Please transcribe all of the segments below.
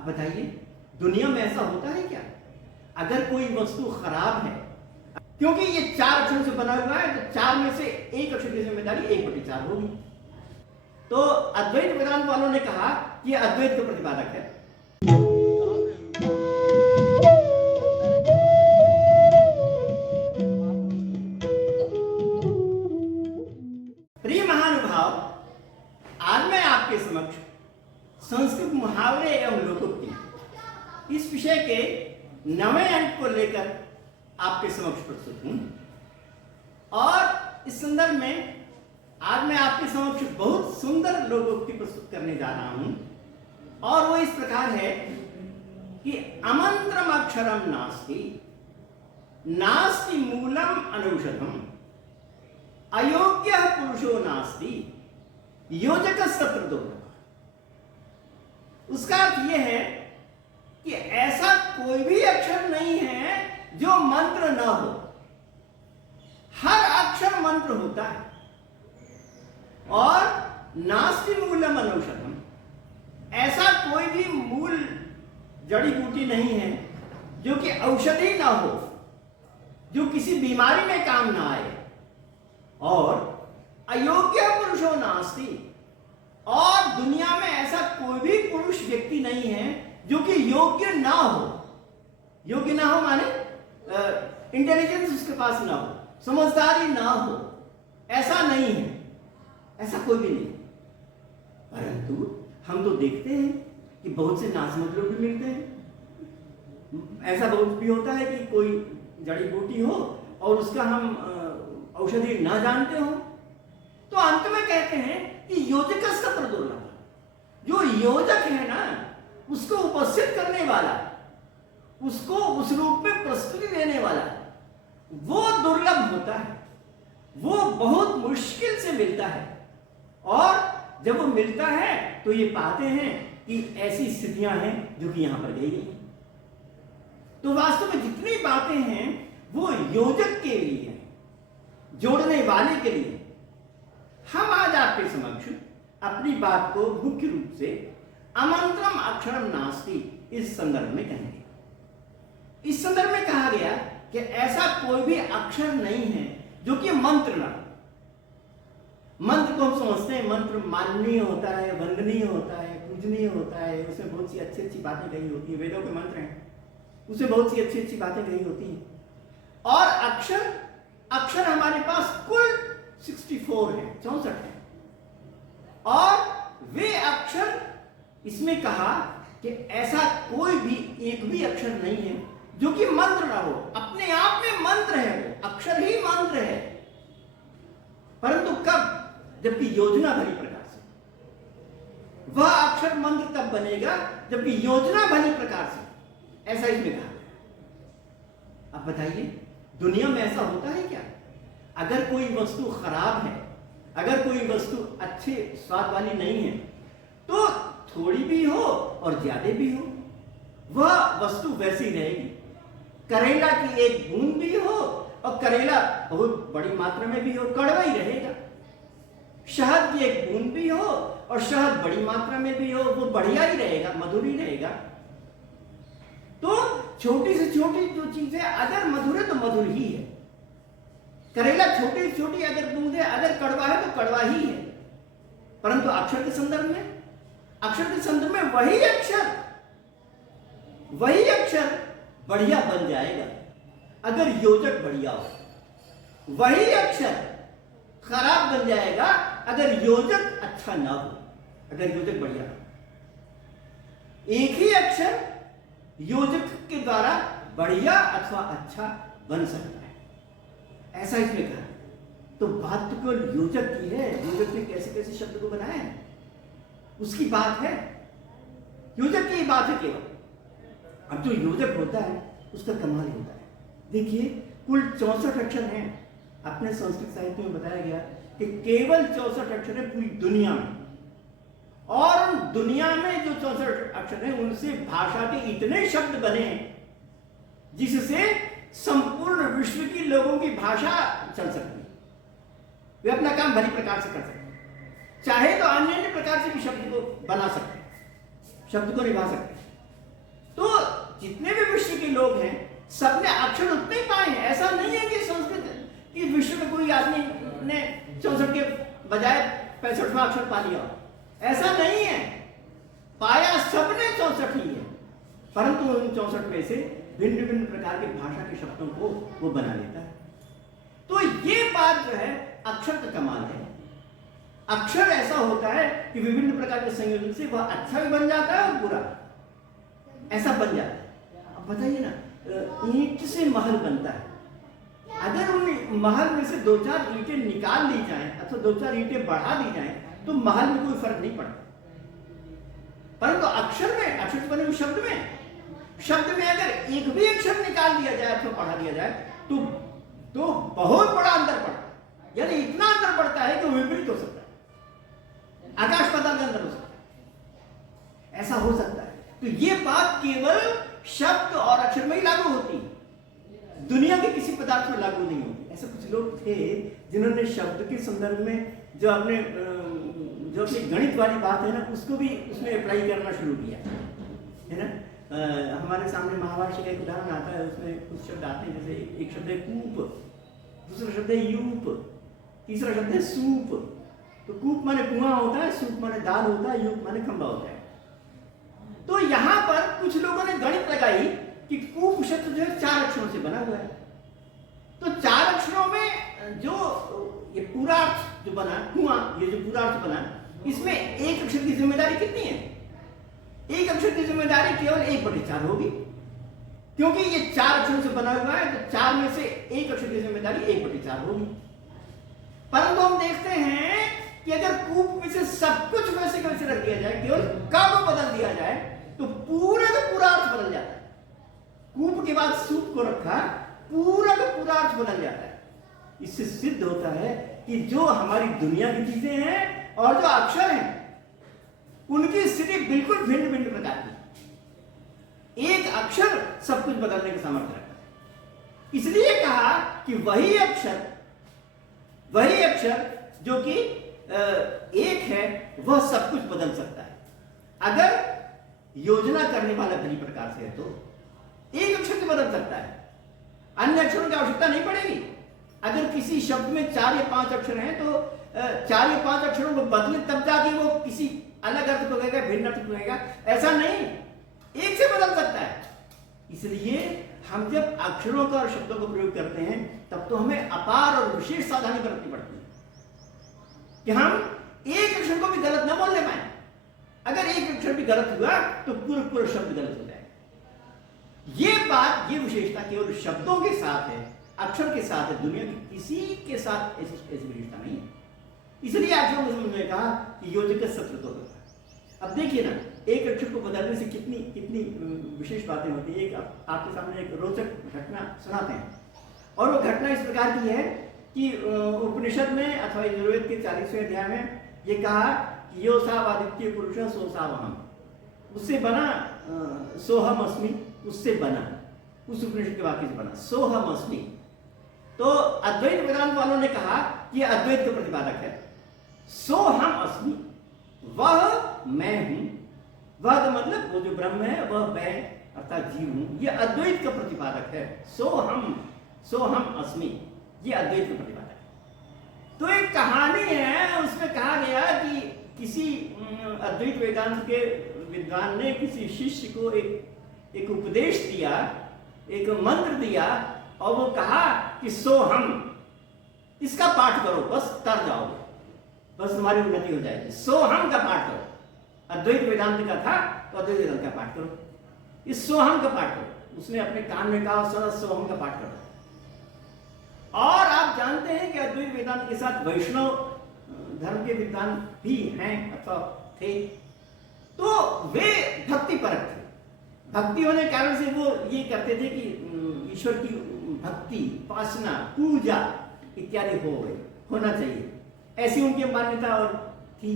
अब बताइए, दुनिया में ऐसा होता है क्या? अगर कोई वस्तु खराब है, क्योंकि ये 4 अक्षरों से बना हुआ है, तो 4 में से एक अक्षर की जिम्मेदारी 1/4 होगी। तो अद्वैत वेदांत वालों ने कहा कि अद्वैत का प्रतिपादक है। प्रिय महानुभाव, आज मैं आपके समक्ष संस्कृत मुहावरे एवं लोकोक्ति इस विषय के 9वें अंक को लेकर आपके समक्ष प्रस्तुत हूं। और इस संदर्भ में आज मैं आपके समक्ष बहुत सुंदर लोकोक्ति प्रस्तुत करने जा रहा हूं, और वो इस प्रकार है कि अमंत्रम अक्षरम नास्ति, नास्ति मूलम अनौषधम, अयोग्य पुरुषो नास्ति, योजक सत्र दो। उसका अर्थ यह है कि ऐसा कोई भी अक्षर नहीं है जो मंत्र न हो। हर अक्षर मंत्र होता है। और नास्ति मूलम अनौषधम, ऐसा कोई भी मूल जड़ी बूटी नहीं है जो कि औषधि ना हो, जो किसी बीमारी में काम ना आए। और अयोग्य पुरुषो नास्ति, और दुनिया में ऐसा कोई भी पुरुष व्यक्ति नहीं है जो कि योग्य ना हो। योग्य ना हो माने इंटेलिजेंस उसके पास ना हो, समझदारी ना हो, ऐसा नहीं है, ऐसा कोई भी नहीं। परंतु हम तो देखते हैं कि बहुत से नासमझ लोग भी मिलते हैं। ऐसा बहुत भी होता है कि कोई जड़ी बूटी हो और उसका हम औषधि ना जानते हो। तो अंत में कहते हैं कि योजक सत्र दुर्लभ, जो योजक है ना, उसको उपस्थित करने वाला, उसको उस रूप में प्रस्तुति देने वाला, वो दुर्लभ होता है। वो बहुत मुश्किल से मिलता है। और जब वो मिलता है तो ये पाते हैं कि ऐसी स्थितियां हैं जो कि यहां पर गई हैं। तो वास्तव में जितनी बातें हैं वो योजक के लिए है, जोड़ने वाले के लिए। हम आज आपके समक्ष अपनी बात को मुख्य रूप से अमंत्रम अक्षरम नास्ति इस संदर्भ में कहेंगे। इस संदर्भ में कहा गया कि ऐसा कोई भी अक्षर नहीं है जो कि मंत्र ना। मंत्र को हम समझते हैं, मंत्र माननीय होता है, वंदनीय होता है, पूजनीय होता है, उसमें बहुत सी अच्छी अच्छी बातें कही होती हैं। वेदों के मंत्र हैं, उसमें बहुत सी अच्छी अच्छी बातें कही होती हैं। और अक्षर हमारे पास कुल 64 है, 64 है। और वे अक्षर, इसमें कहा कि ऐसा कोई भी एक भी अक्षर नहीं है जो कि मंत्र ना हो। अपने आप में मंत्र है, वो अक्षर ही मंत्र है। परंतु कब? जबकि योजना भरी प्रकार से। वह अक्षर मंत्र तब बनेगा जबकि योजना भरी प्रकार से, ऐसा इसमें कहा। अब बताइए, दुनिया में ऐसा होता है क्या? अगर कोई वस्तु खराब है, अगर कोई वस्तु अच्छे स्वाद वाली नहीं है, तो थोड़ी भी हो और ज्यादा भी हो, वह वस्तु वैसी रहेगी। करेला की एक बूंद भी हो और करेला बहुत बड़ी मात्रा में भी हो, कड़वा ही रहेगा। शहद की एक बूंद भी हो और शहद बड़ी मात्रा में भी हो, वो बढ़िया ही रहेगा, मधुर ही रहेगा। तो छोटी से छोटी जो चीज है, अगर मधुर है तो मधुर ही है। करेला छोटी से छोटी अगर बूंद है, अगर कड़वा है तो कड़वा ही है। परंतु अक्षर के संदर्भ में, वही अक्षर बढ़िया बन जाएगा अगर योजक बढ़िया हो। वही अक्षर खराब बन जाएगा अगर योजक अच्छा ना हो, अगर योजक बढ़िया हो। एक ही अक्षर योजक के द्वारा बढ़िया अथवा अच्छा बन सकता है, ऐसा इसमें कहा। तो बात तो केवल योजक की है। योजक ने कैसे कैसे शब्द को बनाया है, उसकी बात है, योजक की बात है केवल। अब जो योजक होता है उसका कमाल होता है। देखिए, कुल 64 अक्षर हैं। अपने संस्कृत साहित्य में बताया गया कि केवल 64 अक्षर है पूरी दुनिया में। और दुनिया में जो 64 अक्षर हैं उनसे भाषा के इतने शब्द बने हैं जिससे संपूर्ण विश्व की लोगों की भाषा चल सकती है। वे अपना काम भली प्रकार से कर सकते हैं। चाहे तो अन्य अन्य प्रकार से भी शब्द को बना सकते हैं, शब्द को निभा सकते हैं। जितने भी विश्व के लोग हैं सबने अक्षर उतने ही पाए हैं। ऐसा नहीं है कि संस्कृत कि विश्व में कोई आदमी ने 64 के बजाय 65वां अक्षर पा लिया, ऐसा नहीं है। पाया सबने 64 ही है, परंतु उन 64 में से भिन्न भिन्न प्रकार के भाषा के शब्दों को वो बना लेता है। तो ये बात जो है अक्षर का कमाल है। अक्षर ऐसा होता है कि विभिन्न प्रकार के संयोजन से वह अच्छा भी बन जाता है और बुरा ऐसा बन जाता है। अब बताइए ना, ईंट से महल बनता है, अगर उन महल में से 2-4 ईंटें निकाल ली जाएं अथवा 2-4 ईंटें बढ़ा दी जाएं तो महल में कोई फर्क नहीं पड़ता। परंतु अक्षर में, अक्षर बने हुए शब्द में अगर एक भी अक्षर निकाल दिया जाए अथवा बढ़ा दिया जाए तो बहुत बड़ा अंतर पड़ता है। यानी इतना अंतर पड़ता है कि विपरीत हो सकता है, आकाश पाताल का अंतर हो सकता है, ऐसा हो सकता है। तो ये बात केवल शब्द और अक्षर में ही लागू होती है, दुनिया के किसी पदार्थ में लागू नहीं होती। ऐसे कुछ लोग थे जिन्होंने शब्द के संदर्भ में जो अपनी गणित वाली बात है ना, उसको भी उसमें अप्लाई करना शुरू किया है ना। हमारे सामने महाभारत का एक उदाहरण आता है, उसमें कुछ शब्द आते हैं, जैसे एक शब्द है कूप, दूसरा शब्द है यूप, तीसरा शब्द है सूप। तो कूप माने कुआं होता है, सूप माने दाल होता है, यूप माने खंबा होता है। तो यहां पर कुछ लोगों ने गणित लगाई कि कूप शब्द जो है 4 अक्षरों से बना हुआ है। तो 4 अक्षरों में जो ये पूरा अर्थ जो बना कुआं, ये जो पूरा अर्थ बना, इसमें एक अक्षर की जिम्मेदारी कितनी है? एक अक्षर की जिम्मेदारी केवल 1/4 होगी, क्योंकि ये 4 अक्षरों से बना हुआ है। तो 4 में से एक अक्षर की जिम्मेदारी 1/4 होगी। परंतु हम देखते हैं कि अगर कूप में से सब कुछ वैसे वैसे रख दिया जाए, केवल क को बदल दिया जाए, तो पूरा का पूरा अर्थ बदल जाता है। कूप के बाद सूप को रखा, पूरा का पूरा अर्थ बदल जाता है। इससे सिद्ध होता है कि जो हमारी दुनिया की चीजें हैं और जो अक्षर हैं उनकी स्थिति बिल्कुल भिन्न भिन्न प्रकार की। एक अक्षर सब कुछ बदलने का सामर्थ्य रखता है। इसलिए कहा कि वही अक्षर जो कि एक है, वह सब कुछ बदल सकता है। अगर योजना करने वाला भली प्रकार से है तो एक अक्षर से बदल सकता है, अन्य अक्षरों की आवश्यकता नहीं पड़ेगी। अगर किसी शब्द में 4 या 5 अक्षर हैं तो 4 या 5 अक्षरों को बदले तब जाके वो किसी अलग अर्थ को कहेगा, भिन्न अर्थ को कहेगा, ऐसा नहीं, एक से बदल सकता है। इसलिए हम जब अक्षरों का और शब्दों का प्रयोग करते हैं तब तो हमें अपार और विशेष सावधानी बरतनी पड़ती है कि हम एक अक्षर को भी गलत न बोलने पाए। अगर एक अक्षर भी गलत हुआ तो पूरा शब्द गलत हो जाएगा। ये विशेषता केवल शब्दों के साथ है, अक्षर के साथ है, दुनिया के किसी के साथ ऐसी विशेषता नहीं है। इसलिए अक्षरों को समझने कहा कि योजक सत्र तो होता है। अब देखिए ना, एक अक्षर को बदलने से कितनी विशेष बातें होती है। आपके सामने एक रोचक घटना सुनाते हैं, और वो घटना इस प्रकार की है कि उपनिषद में अथवा यजुर्वेद के 40वें अध्याय में ये कहा कि यो सावादित्य पुरुष सो सावहम, उससे बना सोहम अस्मि, उससे बना, उस उपनिषद के वाक्य से बना सोहम अस्मि। तो अद्वैत वेदांत वालों ने कहा कि अद्वैत का प्रतिपादक है। सोहम अस्मि, वह मैं हूं, वह का मतलब वो जो ब्रह्म है वह मैं अर्थात जीव हूं, यह अद्वैत का प्रतिपादक है। सोहम अस्मि, ये अद्वैत का प्रतिपादक है। तो एक कहानी है, उसमें कहा गया कि किसी अद्वैत वेदांत के विद्वान ने किसी शिष्य को एक उपदेश दिया, एक मंत्र दिया, और वो कहा कि सोहम, इसका पाठ करो, बस तर जाओगे, बस तुम्हारी उन्नति हो जाएगी। सोहम का पाठ करो। अद्वैत वेदांत का था तो अद्वैत वेदांत का पाठ करो, इस सोहम का पाठ करो। उसने अपने कान में कहा सदा सोहम का पाठ करो। और आप जानते हैं कि अद्वैत वेदांत के साथ वैष्णव धर्म के विद्वान भी हैं अथवा थे, तो वे भक्ति परक थे। भक्ति होने के कारण से वो ये करते थे कि ईश्वर की भक्ति, उपासना, पूजा इत्यादि होना चाहिए, ऐसी उनकी मान्यता और थी।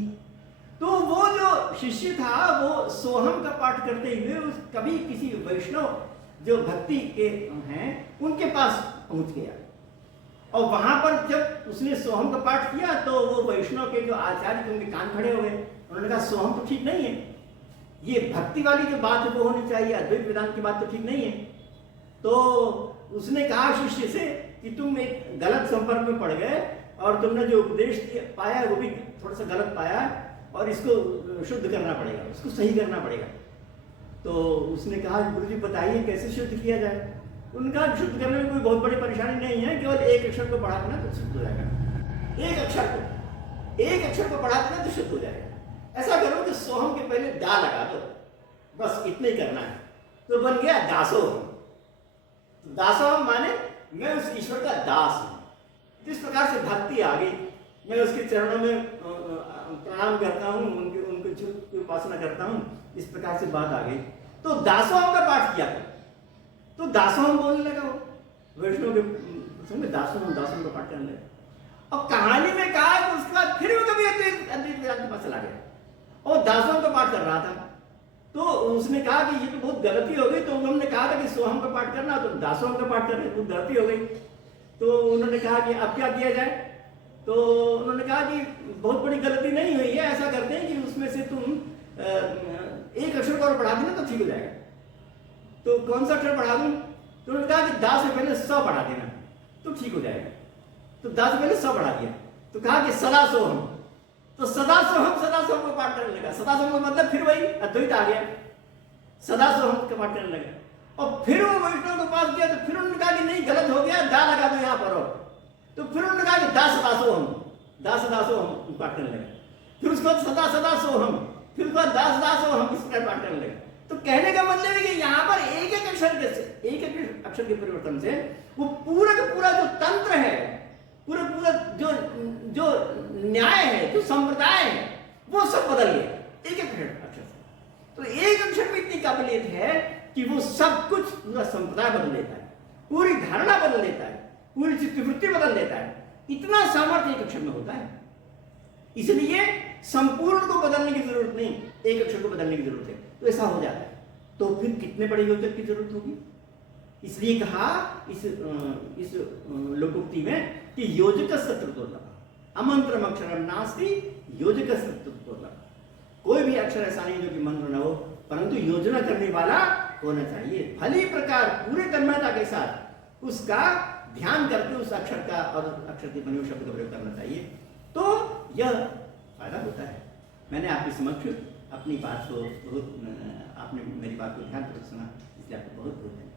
तो वो जो शिष्य था वो सोहम का पाठ करते हुए कभी किसी वैष्णव जो भक्ति के हैं उनके पास पहुंच गया, और वहां पर जब उसने सोहम का पाठ किया तो वो वैष्णव के जो आचार्य थे उनके कान खड़े हो गए। उन्होंने कहा सोहम तो ठीक नहीं है, ये भक्ति वाली जो बात है वो होनी चाहिए, अद्वैत वेदांत की बात तो ठीक नहीं है। तो उसने कहा शिष्य से कि तुम एक गलत संपर्क में पड़ गए और तुमने जो उपदेश पाया वो भी थोड़ा सा गलत पाया और इसको शुद्ध करना पड़ेगा, इसको सही करना पड़ेगा। तो उसने कहा गुरु जी बताइए कैसे शुद्ध किया जाए। उनका शुद्ध करने में कोई बहुत बड़ी परेशानी नहीं है, केवल एक अक्षर को पढ़ा देना तो शुद्ध हो जाएगा। एक अक्षर को पढ़ा देना तो शुद्ध हो जाएगा। ऐसा करो कि सोहम के पहले दा लगा दो, बस इतना ही करना है, तो बन गया दासोहम। दासोहम माने मैं उस ईश्वर का दास हूं। जिस प्रकार से भक्ति आ गई, मैं उसके चरणों में प्रणाम करता हूँ, उनकी उपासना करता हूँ, इस प्रकार से बात आ गई। तो दासोहम का पाठ किया, तो दासोहम बोलने लगा वो वैष्णव के प्रसंग में, दासोहम का पाठ करने लगा। और कहानी में कहा कि उसके बाद फिर वो कभी अद्वैत वेदांत के पास चला गया और दासोहम का पाठ कर रहा था। तो उसने कहा कि ये तो बहुत गलती हो गई। तो उन्होंने कहा था कि सोहम का पाठ करना, तो दासोहम का पाठ करने बहुत गलती हो गई। तो उन्होंने कहा कि अब क्या किया जाए। तो उन्होंने कहा कि बहुत बड़ी गलती नहीं हुई है, ऐसा करते हैं कि उसमें से तुम एक अक्षर को और बढ़ा देना तो ठीक हो जाएगा। तो कौन सा अक्षर बढ़ा दूं? तो उन्होंने कहा कि दा से पहले स बढ़ा देना तो ठीक हो जाएगा। तो दा से पहले स बढ़ा दिया, तो कहा कि सदा सोहम। तो सदा सोहम को पाठ करने लगा। सदा सोहम का मतलब फिर वही अद्वैत आ गया, सदा सोहम का पाठ करने लगा। और फिर वो वैष्णव के पास गया तो फिर उन्होंने कहा कि नहीं गलत हो गया, दा लगा दो यहाँ पर। तो फिर उन्होंने कहा कि दा सदा सोहम पाठ करने लगा। फिर उसके बाद सदा सोहम, फिर उसके बाद दा सोहम, इस प्रकार पाठ करने लगा। तो कहने का मतलब है कि यहाँ पर एक एक अक्षर के परिवर्तन से वो पूरा का पूरा जो तंत्र है, पूरा जो न्याय है, जो संप्रदाय है, वो सब बदल गया एक एक अक्षर से। तो एक अक्षर में इतनी काबिलियत है कि वो सब कुछ, पूरा संप्रदाय बदल देता है, पूरी धारणा बदल देता है, पूरी चित्तवृत्ति बदल देता है। इतना सामर्थ्य एक अक्षर में होता है। इसलिए संपूर्ण को बदलने की जरूरत नहीं, एक अक्षर को बदलने की जरूरत है। तो ऐसा हो जाता है। तो फिर कितने बड़े योजक की जरूरत होगी। इसलिए कहा इस लोकोक्ति में कि योजक दुर्लभ, अमंत्रम अक्षरम नास्ति योजक दुर्लभ। कोई भी अक्षर ऐसा नहीं जो कि मंत्र न हो, परंतु योजना करने वाला होना चाहिए। भली प्रकार पूरे तन्मयता के साथ उसका ध्यान करके उस अक्षर का और अक्षर के बने हुए शब्द का प्रयोग करना चाहिए, तो यह फायदा होता है। मैंने आपके समक्ष अपनी बात को आपने मेरी बात को ध्यान से सुना, इसलिए आपको बहुत बहुत धन्यवाद।